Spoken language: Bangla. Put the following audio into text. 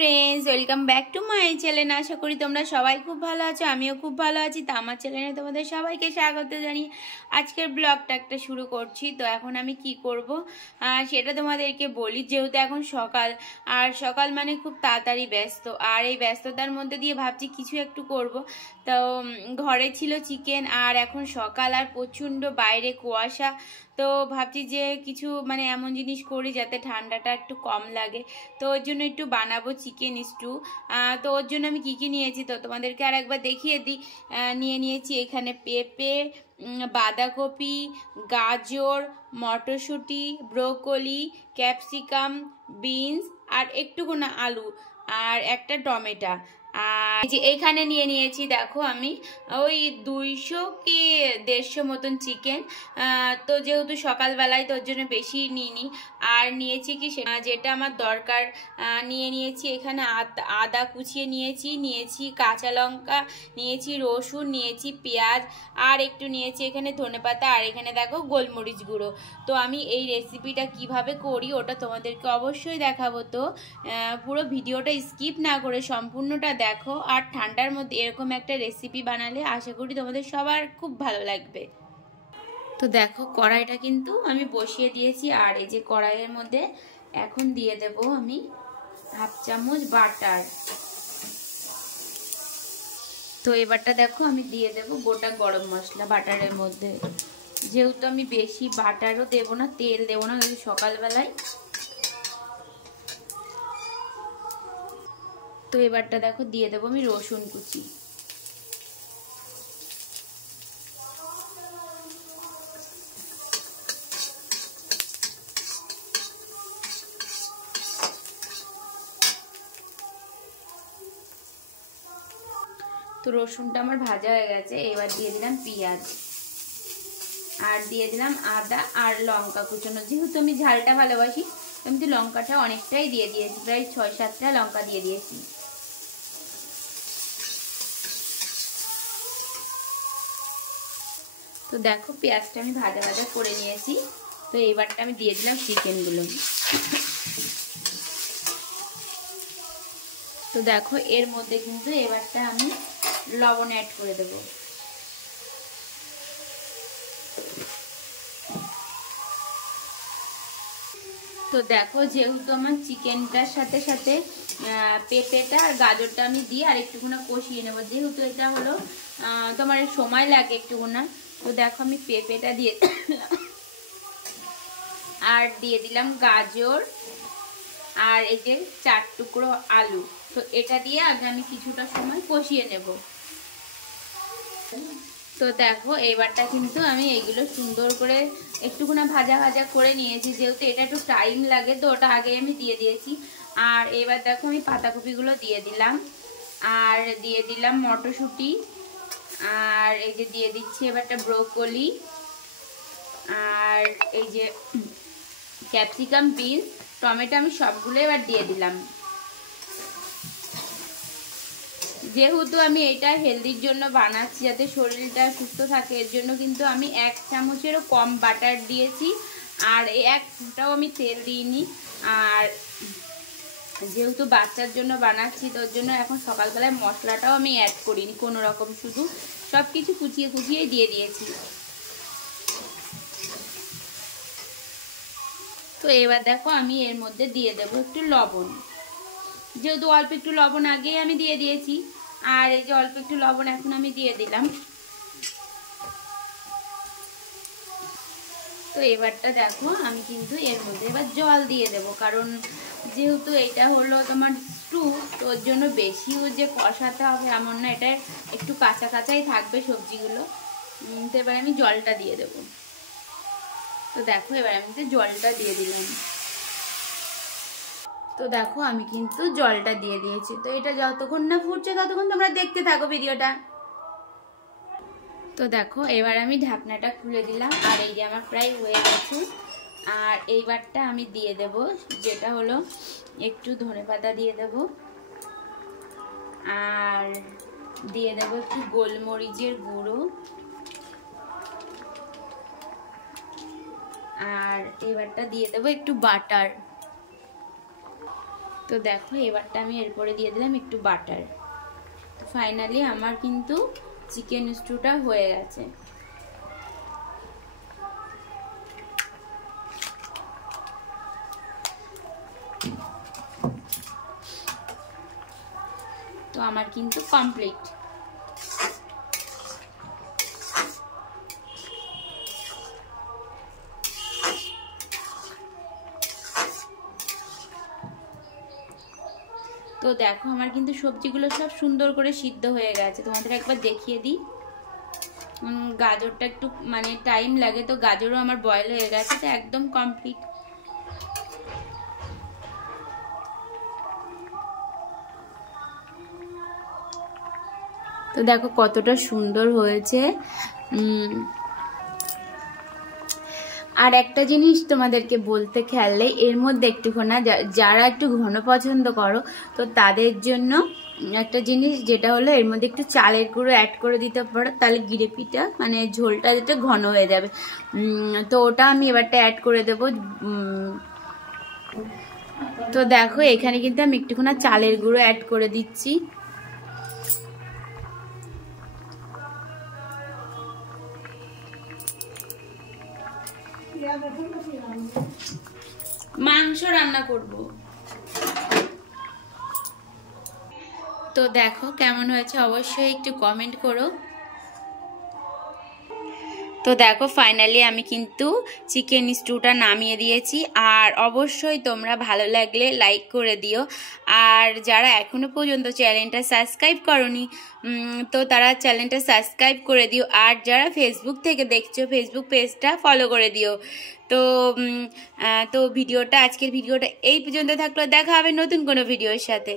Friends welcome back to my channel. आशा करी तुम्हारा सबाई खूब भालो आछो, आमिओ खूब भालो आछि। तो आमार चैनेले तोमादेर सबाइके स्वागत जानिये आजकेर ब्लगटा एकटा शुरू करछि। तो एखन आमि कि करब सेटा तोमादेरके बोली। जेहेतु एखन सकाल आर सकाल माने खूब ताड़ाताड़ि व्यस्त, आर एई व्यस्ततार मध्य दिये भाबछि किछु एकटु करब। तो घरे छिलो चिकेन आर एखन सकाल आर प्रचंड बाइरे कुयाशा। तो भाबछि जे किछु माने एमन जिनिस करी जाते ठांडाटा एकटु कम लागे। तो ओर जोन्नो एकटु बानाबो चिकेन स्टू। तो ओर जोन्नो आमि कि नियेछि तो तोमादेरके आरेकबार देखिए दिई। निये नियेछि एखाने पेঁপে, बाँधाकपि, गाजर, मटरशुटी, ब्रोकली, कैप्सिकाम, बिन्स और एकटुकुना आलू और एक टमेटा। আর যে এখানে নিয়ে নিয়েছি দেখো আমি ওই 200 কি 150 মতন চিকেন। তো যেহেতু সকালবেলায় তোর জন্য বেশি নিইনি আর নিয়েছি কি যেটা আমার দরকার নিয়ে নিয়েছি। এখানে আদা কুচিয়ে নিয়েছি কাঁচা লঙ্কা নিয়েছি, রসুন নিয়েছি, পেঁয়াজ আর একটু নিয়েছি এখানে ধনেপাতা আর এখানে দেখো গোলমরিচ গুঁড়ো। তো আমি এই রেসিপিটা কিভাবে করি ওটা তোমাদেরকে অবশ্যই দেখাবো। তো পুরো ভিডিওটা স্কিপ না করে সম্পূর্ণটা देखो और ठांडार मध्य एरकम एक रेसिपि बनाले आशा करी तुम्हारे सबार खूब भालो लागबे। तो देखो कड़ाईटा किन्तु आमी बसिए दिएछि और एई जे कड़ाइयेर मध्य एखन दिए देबो आमी हाफ चामच बाटार। तो एबारटा देखो आमी दिए देबो गोटा गरम मसला बाटारेर मध्य। जेहेतु आमी बेशी बाटारও देबो ना तेल देबो ना सकाल बेलाय। तो एबारटा देखो दिए देबो आमी रसुन कुचि। तो रसुनटा आमार भाजा हये गेছে। एबार दिए दिलाम पेঁয়াজ और दिए दिलाम आदा और लंका कुचानो। जेहेतु आमी झालटा भालोबासि आमी तो लंकाटा अनेकटाई दिए दिएछि, प्राय 6-7टा लंका दिए दिएछि। तो देखो पेঁয়াজটা আমি ভাজা ভাজা করে নিয়েছি। তো এইবারটা আমি দিয়ে দিলাম চিকেনগুলো। তো দেখো এর মধ্যে কিন্তু এবারটা আমি লবণ অ্যাড করে দেব। তো দেখো যেহেতু আমার চিকেনটার সাথে সাথে পেঁপেটা আর গাজরটা আমি দিয়ে আর একটুখানি কষিয়ে নেব। যেহেতু এটা হলো তোমার সময় লাগে একটুখানি। तो देखो আমি পেঁপেটা দিয়ে আর দিয়ে দিলাম গাজর আর এই যে 4 টুকরো আলু। তো এটা দিয়ে আগে আমি কিছুটা সময় কষিয়ে নেব। তো দেখো এবারটা কিন্তু আমি এইগুলো সুন্দর করে একটুখানি ভাজা ভাজা করে নিয়েছি। যেহেতু এটা একটু টাইম লাগে তো ওটা আগে আমি দিয়ে দিয়েছি। আর এবার দেখো আমি পাতাকপিগুলো দিয়ে দিলাম আর দিয়ে দিলাম মটরশুঁটি আর এই যে দিয়ে দিচ্ছি এবারটা ব্রোকলি আর এই যে ক্যাপসিকাম, বিনস, টমেটো আমি সবগুলো এবার দিয়ে দিলাম। যেহেতু আমি এটা হেলদির জন্য বানাচ্ছি যাতে শরীরটা সুস্থ থাকে এর জন্য কিন্তু আমি 1 চামচেরও কম বাটার দিয়েছি আর এক ফোঁটাও আমি তেল দিইনি। আর যেহেতু বাচ্চার জন্য বানাচ্ছি তোর জন্য এখন সকালবেলায় মশলাটাও আমি অ্যাড করিনি কোনো রকম, শুধু সব কিছু কুচিয়ে কুচিয়ে দিয়ে দিয়েছি। তো এবার দেখো আমি এর মধ্যে দিয়ে দেবো একটু লবণ। যেহেতু অল্প একটু লবণ আগেই আমি দিয়ে দিয়েছি আর এই যে অল্প একটু লবণ এখন আমি দিয়ে দিলাম। তো এবারটা দেখো আমি কিন্তু এর মধ্যে এবার জল দিয়ে দেব, কারণ যেহেতু এটা হলো তোমার স্টু তো ওর জন্য বেশিও যে কষাতে হবে এমন না, এটা একটু কাঁচা কাঁচাই থাকবে সবজিগুলো। তো এবার আমি জলটা দিয়ে দেব। তো দেখো এবার আমি জলটা দিয়ে দিলাম। তো দেখো আমি কিন্তু জলটা দিয়ে দিয়েছি। তো এটা যতক্ষণ না ফুটছে ততক্ষণ তোমরা দেখতে থাকো ভিডিওটা। তো দেখো এবার আমি ঢাকনাটা খুলে দিলাম আর এই যে আমার প্রায় হয়ে গেছে। আর এইবারটা আমি দিয়ে দেব যেটা হলো একটু ধনেপাতা দিয়ে দেব আর দিয়ে দেব একটু গোলমরিচের গুঁড়ো আর এবারটা দিয়ে দেব একটু বাটার। তো দেখো এবারটা আমি এরপরে দিয়ে দিলাম একটু বাটার। ফাইনালি আমার কিন্তু চিকেন স্টুটা হয়ে গেছে। তো আমার কিন্তু কমপ্লিট। তো দেখো আমার কিন্তু সবজিগুলো সব সুন্দর করে সিদ্ধ হয়ে গেছে, তোমাদের একবার দেখিয়ে দিই। গাজরটা একটু মানে টাইম লাগে, তো গাজরও আমার বয়েল হয়ে গেছে, তো একদম কমপ্লিট। তো দেখো কতটা সুন্দর হয়েছে। আর একটা জিনিস তোমাদেরকে বলতে খেয়ালে, এর মধ্যে একটুখানা যারা একটু ঘন পছন্দ করো তো তাদের জন্য একটা জিনিস, যেটা হলো এর মধ্যে একটু চালের গুঁড়ো অ্যাড করে দিতে পারো, তাহলে গ্রেভিটা মানে ঝোলটা যেটা ঘন হয়ে যাবে। তো ওটা আমি এবারটা অ্যাড করে দেবো। তো দেখো এখানে কিন্তু আমি একটুখানা চালের গুঁড়ো অ্যাড করে দিচ্ছি। মাংস রান্না করব। তো দেখো কেমন হয়েছে অবশ্যই একটু কমেন্ট করো। তো দেখো ফাইনালি আমি কিন্তু চিকেন স্টুটা নামিয়ে দিয়েছি। আর অবশ্যই তোমরা ভালো লাগলে লাইক করে দিও, আর যারা এখনো পর্যন্ত চ্যানেলটা সাবস্ক্রাইব করনি তো তারা চ্যানেলটা সাবস্ক্রাইব করে দিও, আর যারা ফেসবুক থেকে দেখছো ফেসবুক পেজটা ফলো করে দিও। তো ভিডিওটা আজকের ভিডিওটা এই পর্যন্ত থাকলো, দেখা হবে নতুন কোনো ভিডিওর সাথে।